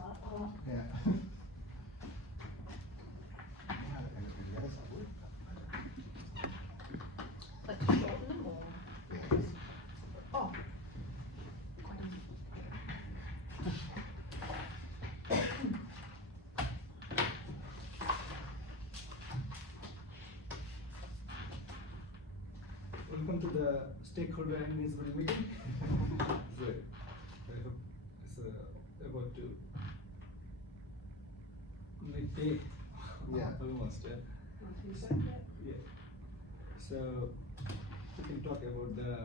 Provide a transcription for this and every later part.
Yeah. Like to shorten them or? Oh. Quite easy. Welcome to the stakeholder engagement meeting. So, I hope it's about to midday. Yeah. Almost. Yeah. So we can talk about the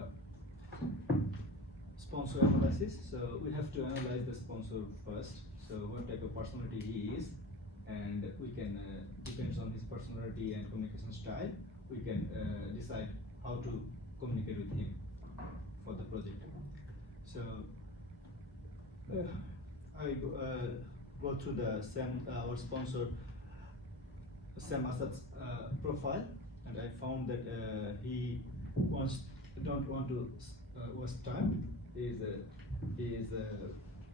sponsor analysis. So we have to analyze the sponsor first. So what type of personality he is, and we can depends on his personality and communication style, we can decide how to communicate with him for the project. So I go through the our sponsor Sam Assad's profile, and I found that he don't want to waste time. He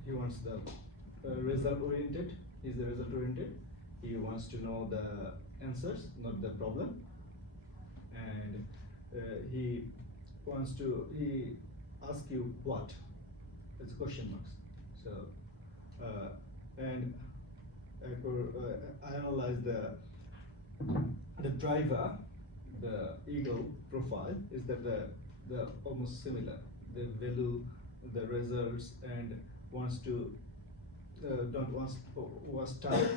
wants the result oriented. He's the result oriented. He wants to know the answers, not the problem, and he asks you what. It's question marks. So and I analyze the driver, the eagle profile is that the almost similar. They value the results and wants to don't wants was time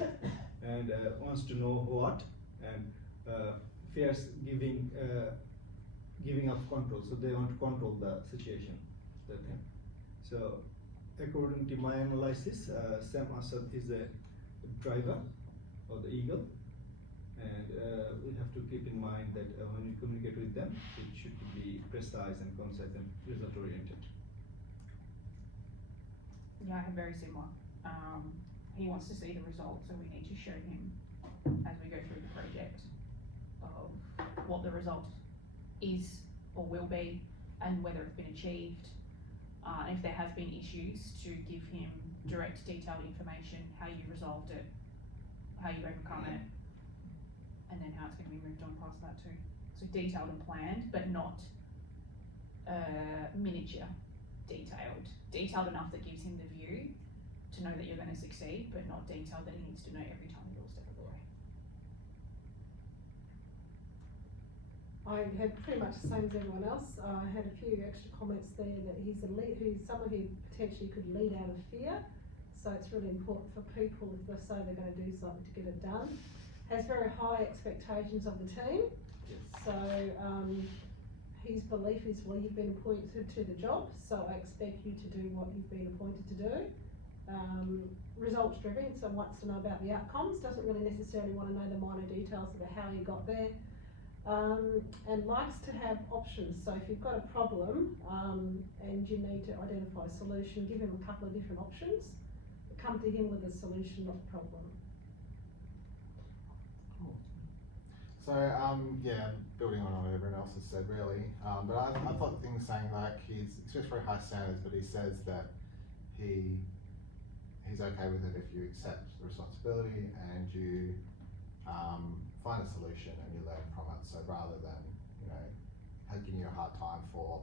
and wants to know what, and fears giving up control. So they want to control the situation, the thing. So according to my analysis, Sam Assad is a driver of the eagle, and we have to keep in mind that when we communicate with them, it should be precise and concise and result oriented. Yeah, I have very similar. He wants to see the results, so we need to show him as we go through the project of what the result is or will be, and whether it's been achieved. If there has been issues, to give him direct, detailed information, how you resolved it, how you overcome it, and then how it's going to be moved on past that too. So detailed and planned, but not miniature detailed. Detailed enough that gives him the view to know that you're going to succeed, but not detailed that he needs to know every time you all step of the way. I had pretty much the same as everyone else. I had a few extra comments there that he's someone who potentially could lead out of fear. So it's really important for people, if they say they're going to do something, to get it done. Has very high expectations of the team. Yes. So his belief is, well, you've been appointed to the job, so I expect you to do what you've been appointed to do. Results driven, so wants to know about the outcomes, doesn't really necessarily want to know the minor details about how you got there. And likes to have options. So if you've got a problem and you need to identify a solution, give him a couple of different options. Come to him with a solution, not a problem. Cool. So yeah, building on what everyone else has said really, but I thought the thing saying like he's expressed very high standards, but he says that he's okay with it if you accept the responsibility and you find a solution and you learn from it. So rather than, giving you a hard time for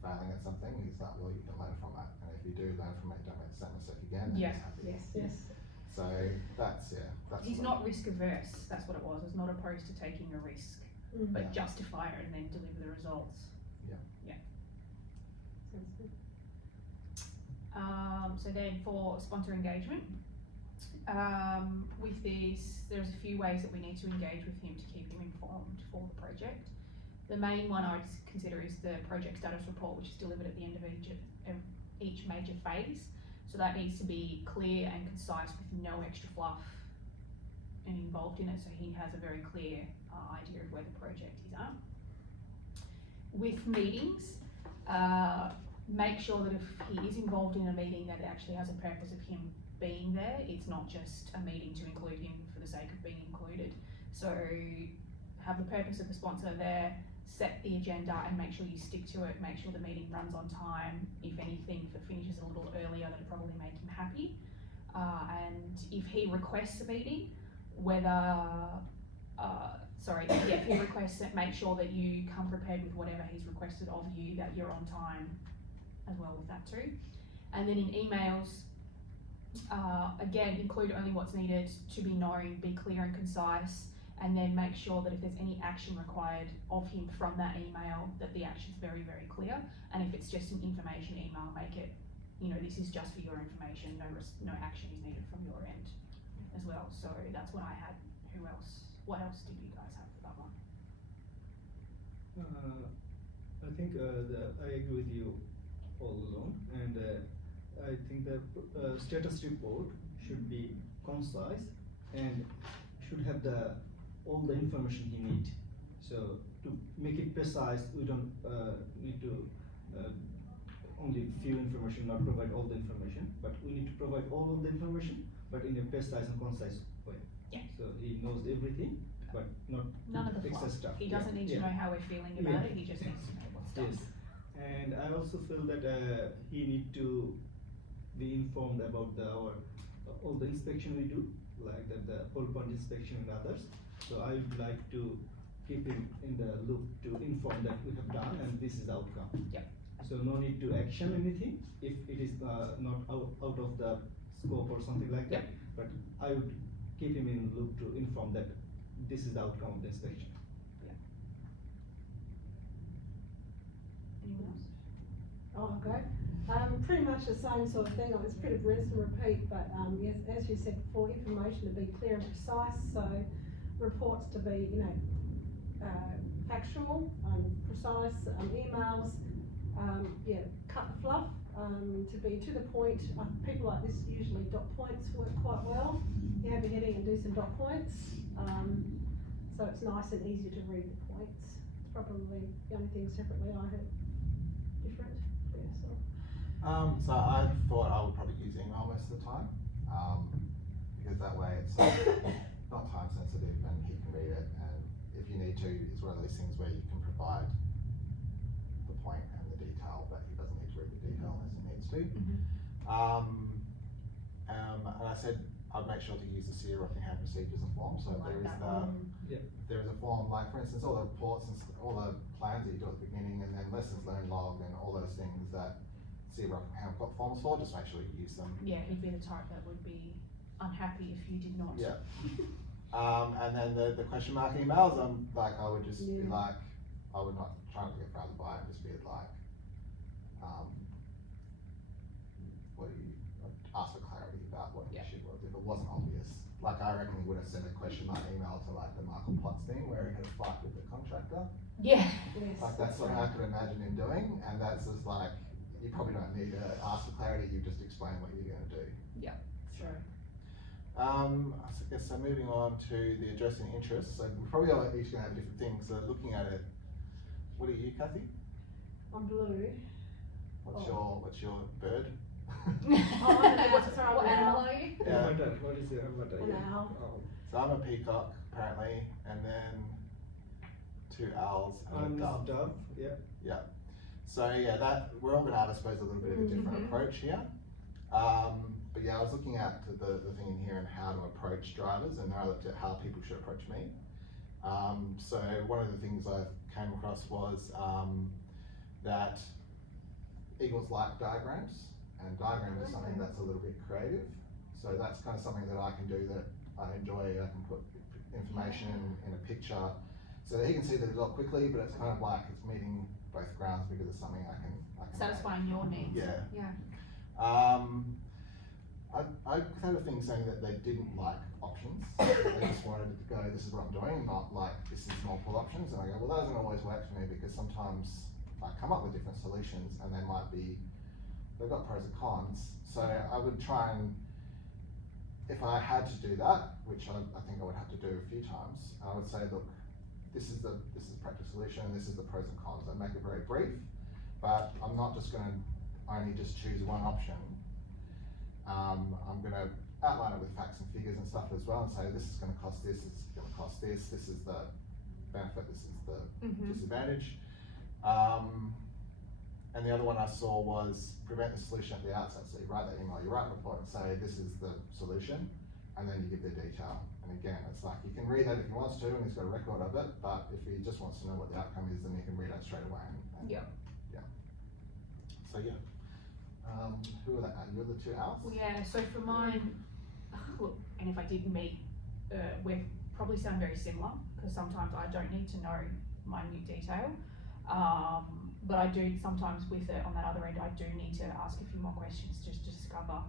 failing at something, he's like, well, you can learn from it. And if you do learn from it, don't make the same mistake again. Yeah. Yes. So that's He's not risk averse, that's what it was. It's not opposed to taking a risk, but justify it and then deliver the results. Yeah. Sounds good. So then for sponsor engagement, with this, there's a few ways that we need to engage with him to keep him informed for the project. The main one I would consider is the project status report, which is delivered at the end of each major phase. So that needs to be clear and concise with no extra fluff involved in it, so he has a very clear idea of where the project is at. With meetings, make sure that if he is involved in a meeting, that it actually has a purpose of him being there. It's not just a meeting to include him for the sake of being included. So have the purpose of the sponsor there, set the agenda and make sure you stick to it, make sure the meeting runs on time. If anything, if it finishes a little earlier, that'll probably make him happy. and if he requests a meeting, if he requests it, make sure that you come prepared with whatever he's requested of you, that you're on time as well with that too. And then in emails, again, include only what's needed to be known, be clear and concise, and then make sure that if there's any action required of him from that email, that the action's very, very clear. And if it's just an information email, make it, this is just for your information, no action is needed from your end as well. So that's what I had. What else did you guys have for that one? I think I agree with you all along, and I think the status report should be concise and should have all the information he needs. So to make it precise, we don't need to only few information, not provide all the information, but we need to provide all of the information, but in a precise and concise way. Yeah. So he knows everything, but not None of the extra fluff. stuff. He doesn't need to know how we're feeling about it, he just needs to know what's done. Yes, and I also feel that he need to be informed about all the inspection we do, like the whole point inspection and others. So I would like to keep him in the loop to inform that we have done and this is the outcome. Yep. So no need to action anything if it is not out of the scope or something like that. Yep. But I would keep him in the loop to inform that this is the outcome of the inspection. Anyone else? Oh, okay. Pretty much the same sort of thing. It's a bit of rinse and repeat, but yes, as you said before, information to be clear and precise. So reports to be, factual, precise. Emails, cut the fluff. To be to the point. People like this usually dot points work quite well. You have a heading and do some dot points. So it's nice and easy to read the points. It's probably the only thing separately I had different for yourself. So I thought I would probably use email most of the time, because that way it's not time sensitive and he can read it, and if you need to, it's one of those things where you can provide the point and the detail, but he doesn't need to read the detail unless he needs to. And I said I'd make sure to use the City of Rockingham procedures and forms. So I like there is that the Yeah. there is a form, like for instance, all the reports and all the plans that you do at the beginning, and then lessons learned log and all those things that City of Rockingham have got forms for. Just make sure you use them. Yeah, he'd be the type that would be unhappy if you did not. Yeah. And then the question mark emails, I would just be like, I would not try to get frazzled by it, and just be like, what do you ask for clarity about what the issue was if it wasn't obvious. Like I reckon he would have sent a question mark email to like the Michael Potts thing where he had a fight with the contractor. Yeah. Yes, Like that's what I could imagine him doing, and that's just like, you probably don't need to ask for clarity, you just explain what you're gonna do. Yeah, sure. I guess so moving on to the addressing interests, so we're probably all each gonna have different things, so looking at it, what are you, Kathy? I'm blue. What's your bird? Oh, I'm an owl. Sorry, What I'm an animal owl. are you? Yeah. What is your avatar? An owl. Oh. So I'm a peacock apparently, and then 2 owls and a dove. Dove, yeah. Yeah. So yeah, that we're all gonna have, I suppose, a little bit of a different approach here. But yeah, I was looking at the thing in here and how to approach drivers, and I looked at how people should approach me. So one of the things I came across was that eagles like diagrams, and diagram is something that's a little bit creative. So that's kind of something that I can do that I enjoy. I can put information in a picture so that he can see the result quickly, but it's kind of like it's meeting both grounds because it's something I can Satisfying your needs. Yeah. Yeah. I had a thing saying that they didn't like options. They just wanted to go, this is what I'm doing, not like this is multiple options. And I go, well, that doesn't always work for me because sometimes I come up with different solutions and they might be, they've got pros and cons. So I would try and, if I had to do that, which I think I would have to do a few times, I would say, look, this is the practical solution and this is the pros and cons. I'd make it very brief, but I'm not just gonna only just choose one option. I'm gonna outline it with facts and figures and stuff as well and say this is gonna cost this, it's gonna cost this is the benefit, this is the disadvantage. And the other one I saw was prevent the solution at the outset. So you write that email, you write a report and say, this is the solution, and then you give the detail. And again, it's like, you can read that if he wants to, and he's got a record of it, but if he just wants to know what the outcome is, then he can read it straight away. Yep. Yeah. So yeah. Who are the, you're the two Al's? Well, yeah, so for mine, look, and if I did meet, we probably sound very similar, because sometimes I don't need to know minute detail. But I do sometimes with it on that other end, I do need to ask a few more questions just to discover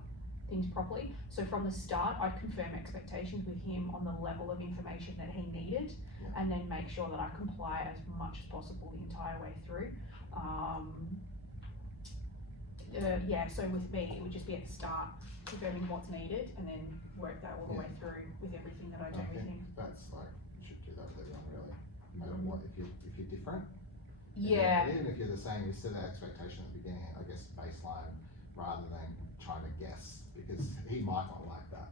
things properly. So from the start, I'd confirm expectations with him on the level of information that he needed, and then make sure that I comply as much as possible the entire way through. Yeah, so with me, it would just be at the start, confirming what's needed, and then work that all the way through with everything that I do with him. That's like, you should do that with everyone really, no matter what, if you're different. Yeah. Even if you're the same, you set that expectation at the beginning, I guess baseline, rather than trying to guess, because he might not like that.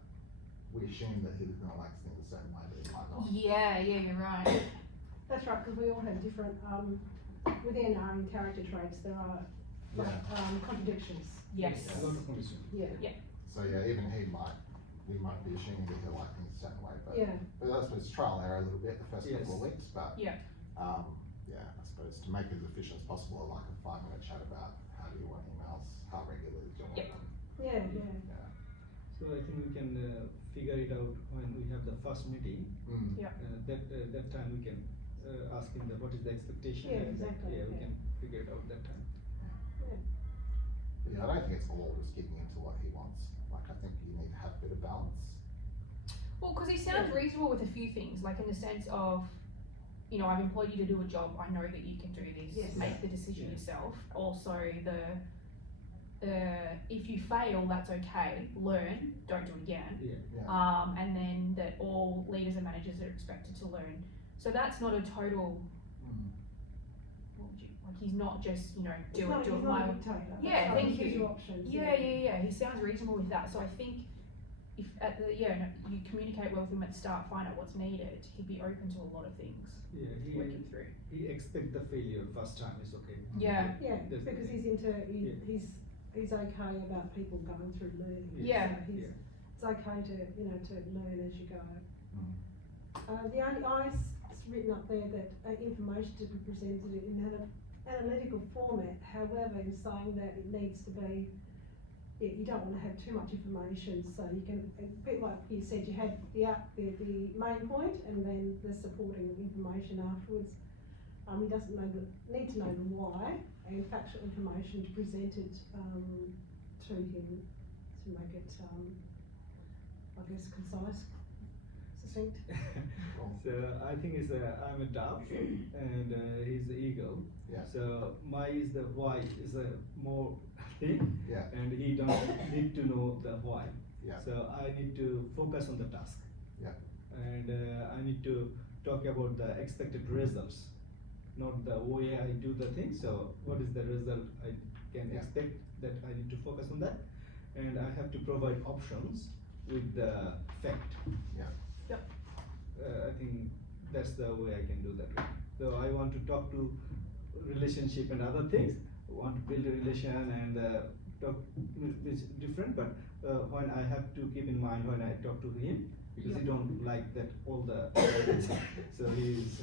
We assume that he's gonna like things a certain way, but he might not. Yeah, you're right. That's right, because we all have different, within our own character traits, there are contradictions. Yes. A lot of condition. Yeah. So yeah, even he might be assuming that he'll like things a certain way, but. Yeah. But I suppose trial and error a little bit the first Yes. couple of weeks, but. Yeah. Yeah, I suppose to make it as efficient as possible, like a 5-minute chat about how do you want emails, how regularly do you want them. Yeah. So I think we can figure it out when we have the first meeting. Yeah. That time we can ask him what is the expectation. Yeah, and exactly, Yeah, we yeah. can figure it out that time. Yeah, I don't think it's all just giving into what he wants, like I think you need to have a bit of balance. Well, because he sounds reasonable with a few things, like in the sense of, you know, I've employed you to do a job, I know that you can do this, Yes. make the decision Yeah. yourself. Also, if you fail, that's okay, learn, don't do it again. Yeah. And then that all leaders and managers are expected to learn. So that's not a total, what would you, like he's not just, you know, do it He's my not a way. dictator. Yeah, That's right, thank he gives you. options. Yeah, he sounds reasonable with that, so I think if at the, you communicate well with him at the start, find out what's needed, he'd be open to a lot of things, Yeah, working through. he expect the failure first time is okay. Yeah. Yeah, That's- because he's okay about people going through learning. Yeah. So Yeah. it's okay to learn as you go. The only, it's written up there that information to be presented in an analytical format, however, in saying that it needs to be, you don't want to have too much information, so you can, a bit like you said, you had the main point and then the supporting information afterwards. He doesn't need to know the why, and factual information presented to him to make it, I guess, concise, succinct. So I think it's I'm a dove and he's the eagle. Yeah. So my is the why is a more thing. Yeah. And he don't need to know the why. Yeah. So I need to focus on the task. Yeah. And I need to talk about the expected results, not the way I do the thing. So what is the result I can Yeah. expect, that I need to focus on that. And I have to provide options with the fact. Yeah. I think that's the way I can do that. So I want to talk to relationship and other things, want to build a relation and talk is different, but when I have to keep in mind when I talk to him, because he don't like that all the so he's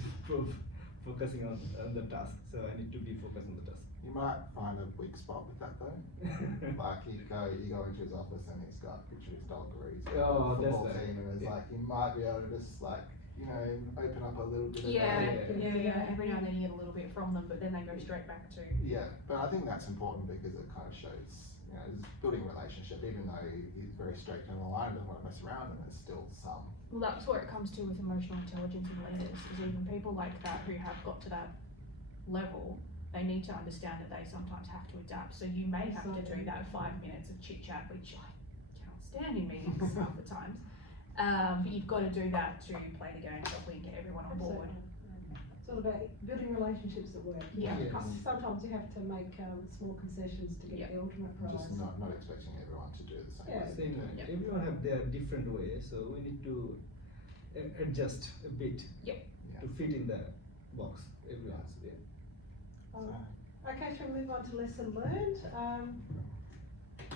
focusing on the task, so I need to be focused on the task. You might find a weak spot with that though. Like you go into his office and he's got a picture of his dog or he's got Oh, a football that's team and it's yeah. like you might be able to just like, you know, open up a little bit of Yeah, that. every now and then you get a little bit from them, but then they go straight back to. Yeah, but I think that's important because it kind of shows, you know, it's building a relationship, even though he's very straight on the line, doesn't want to mess around, and there's still some. Well, that's where it comes to with emotional intelligence in leaders, is even people like that who have got to that level, they need to understand that they sometimes have to adapt. So you may have to do that 5 minutes of chit chat, which I cannot stand in meetings half the times. But you've got to do that to play the game properly and get everyone on board. It's all about building relationships at work. Yeah. Yes. Sometimes you have to make small concessions to get the ultimate prize. Just not expecting everyone to do the same Yeah. way. Same way. Yep. Everyone have their different way, so we need to adjust a bit Yep. Yeah. to fit in the box. Everyone's yeah. So, Okay, shall we move on to lesson learned?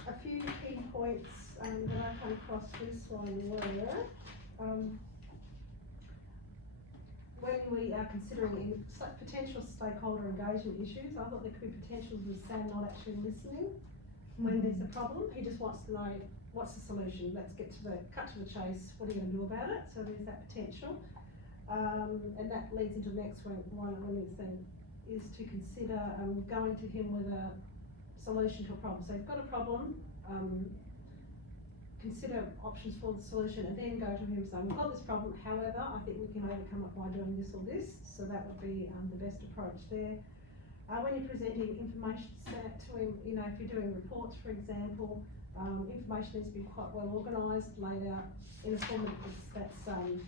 A few key points that I come across this one were, when we are considering potential stakeholder engagement issues, I thought there could be potentials with Sam not actually listening when there's a problem. He just wants to know what's the solution. Let's cut to the chase. What are you going to do about it? So there's that potential, and that leads into the next one. One is to consider going to him with a solution to a problem. So you've got a problem. Consider options for the solution, and then go to him saying, we've got this problem, however, I think we can overcome it by doing this or this. So that would be the best approach there. When you're presenting information to him, you know, if you're doing reports, for example, information needs to be quite well organised, laid out in a form that's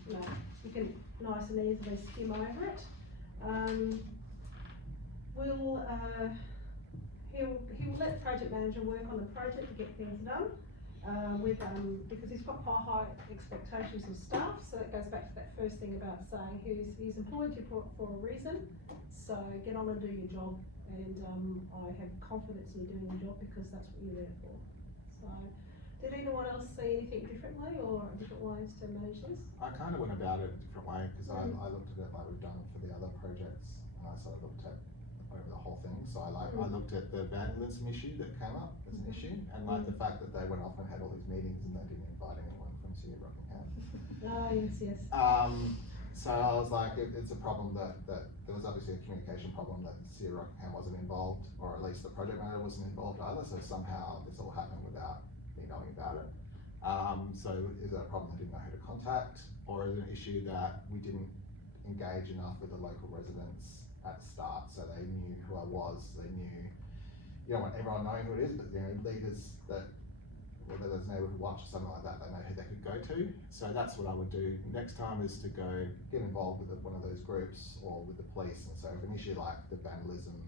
you know, you can nice and easily skim over it. He'll let the project manager work on the project to get things done. Because he's got quite high expectations of staff, so it goes back to that first thing about saying he's employed you for a reason, so get on and do your job, and I have confidence in you doing your job because that's what you're there for. So, did anyone else see anything differently or different ways to manage this? I kind of went about it a different way because I looked at it like we've done for the other projects, and I sort of looked at over the whole thing. So I looked at the vandalism issue that came up as an issue, and like the fact that they went off and had all these meetings and they didn't invite anyone from City of Rockingham. Ah, yes. So I was like, it's a problem that there was obviously a communication problem that City of Rockingham wasn't involved, or at least the project manager wasn't involved either. So somehow this all happened without me knowing about it. So is it a problem I didn't know who to contact, or is it an issue that we didn't engage enough with the local residents at the start, so they knew who I was, they knew, you don't want everyone knowing who it is, but you know, leaders that, whether there's a neighbourhood watch or something like that, they know who they could go to. So that's what I would do next time, is to go get involved with one of those groups or with the police. And so if an issue like the vandalism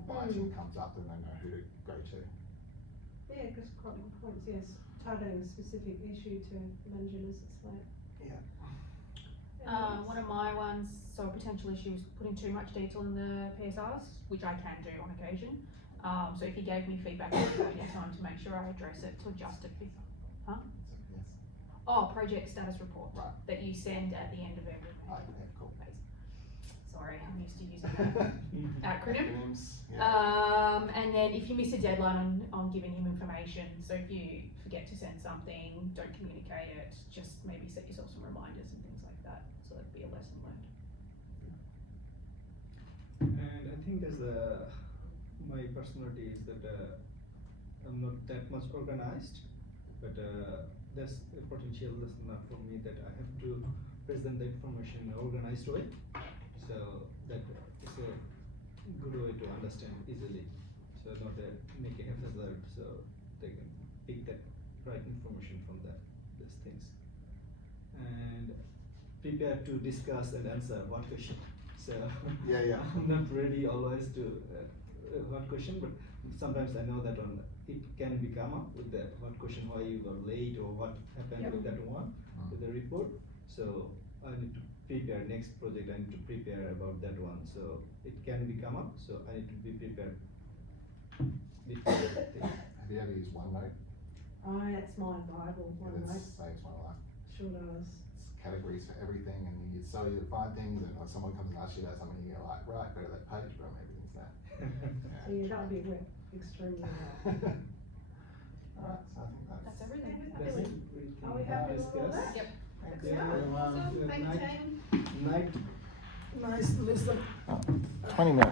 or biting comes up, then they know who to go to. Yeah, just quite good points, yes. Targeting a specific issue to manage illicit slate. Yeah. One of my ones, so a potential issue is putting too much detail in the PSRs, which I can do on occasion. So if you gave me feedback, I would need time to make sure I address it, to adjust it. Huh? Yes. Oh, project status report. Right. That you send at the end of every Right, yeah, cool. phase. Sorry, I'm used to using that acronym. Acronyms, yeah. And then if you miss a deadline on giving him information, so if you forget to send something, don't communicate it, just maybe set yourself some reminders and things like that. So that'd be a lesson learned. And I think as my personality is that I'm not that much organized, but there's a potential lesson not for me that I have to present the information in an organized way, so that it's a good way to understand easily, so not make a haphazard, so they can pick that right information from these things, and prepare to discuss and answer one question. So Yeah. I'm not ready always to one question, but sometimes I know that it can be come up with that one question, why you were late or what happened with that one, with the report. So I need to prepare next project. I need to prepare about that one. So it can be come up. So I need to be prepared before the thing. Have you ever used OneNote? Oh, that's my Bible, one It right? saves my life. Sure does. It's categories for everything, and you so you find things, and if someone comes and asks you about something, you go like, right, go to that page, boom, everything's there. So yeah, that would be extremely hard. Alright, so I think That's everything. That's it. Are we happy with all that? Yep. Thanks Yeah. everyone. Awesome, thank you, Night. team. Night. Nice, listen. 20 minutes.